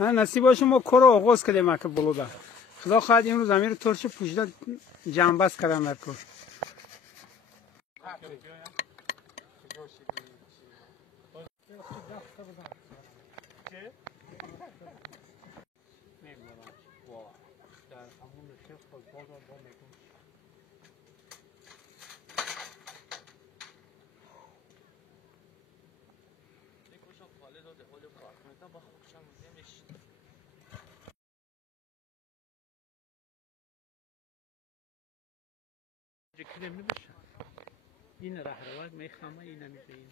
نصیب باشه ما کار آغاز کردیم که بلوده خدا خواهد امروز امیر ترش پوشیده جنبست کردن در کار Kremli bir şey. Yine rahrevat meyhama yine mizeyin.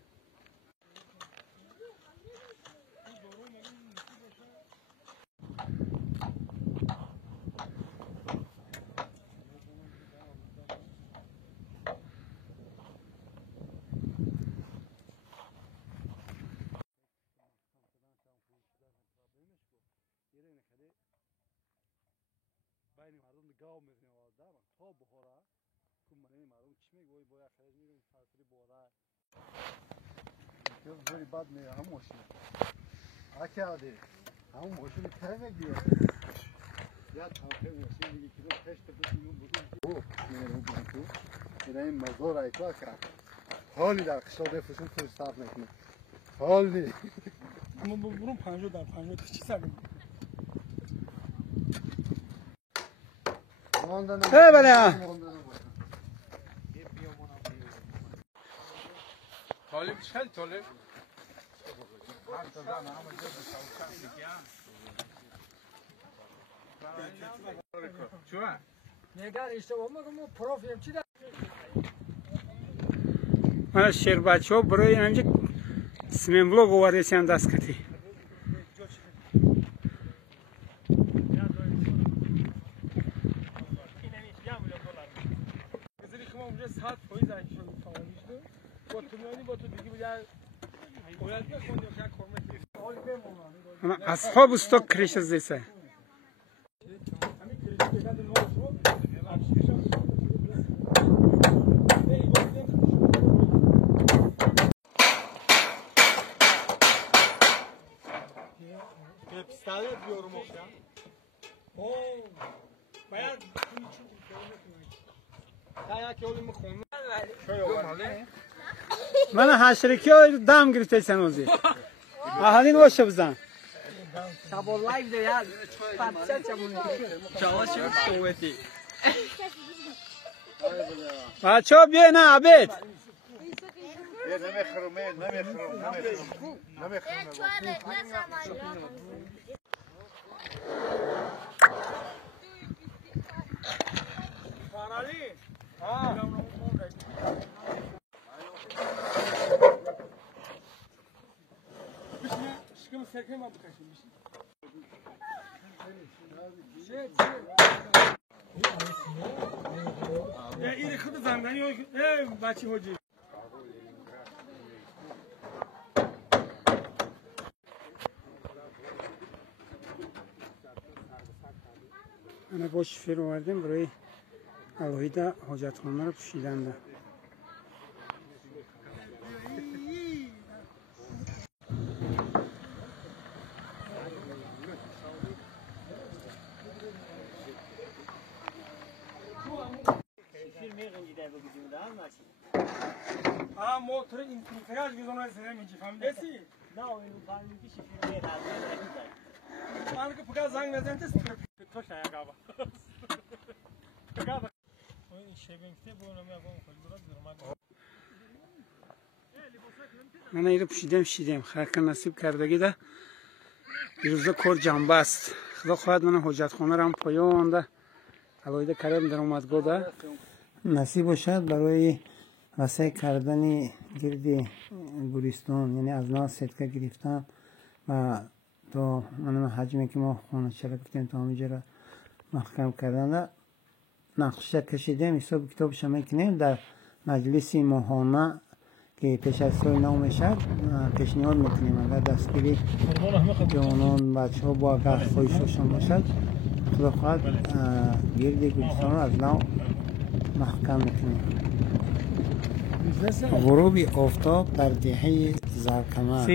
Very bad me emotion. Akade. Ham motion kayma giye. Ya tafhe motion digi kilo test butun butun. O ne bu? Iraim mazor aytwa ka. Hali dar qishloqda fushun pul start nekne. Hali. Bu burun 50 dar 50 چی سر He bana. طالب چند طالب نگر اشتباه ما پروفیم چی من شیر بچه ها برای اینجا سمین بلوگ واردشان دست کردی اصحاب استوک کریش زیسه pistolet diyorum okşa. Oo. Bayağı dayak yolumu konu. Şöyle olmalı. من حشرکی ها دم گرفته سنوزی احالین باشه بزن شبا لایف ده یا پاپچه چمونه چاواشو قوتی بچه ها بیای نه عبید Şıkımı sekeyim abi kaçırmış. İyi kıdı zandan yok. Baçı hoca. انا با شفیر آوردیم برای الهیده حاجت خانه رو پوشیدن ده Ha motoru intikaz güzonlar sevmeyince familesi. Ne o yıl parmak işi filmeye lazım. Marka pıkaz zang vezente toş ayak abi. Pıkaz. Oyun şebekte bu önemli yapalım. Biraz durmak. من ایره پوشیدم خرکن نصیب کردگی ده روزا کار جنبه است خدا خواهد من حجت خانه رو هم پایان ده الهیده کریم در اومدگاه ده نصیب باشد برای وسیع کردن گرد گوریستان یعنی از ناز صدقه گرفتن و تا منم حجمی که ما خانه چرا گفتیم تا همینجا را محکم کردن ده نقشه کشیدیم حساب کتابش هم میکنیم در مجلس ماهانه که پیش از سال نو میشد پیشنهاد میکنیم اگر دستگیری جوانان بچه ها با اگر خواهششان باشد خدا خواهد گرد گلستان رو از نو محکم میکنیم غروب آفتاب در دهه زرکمر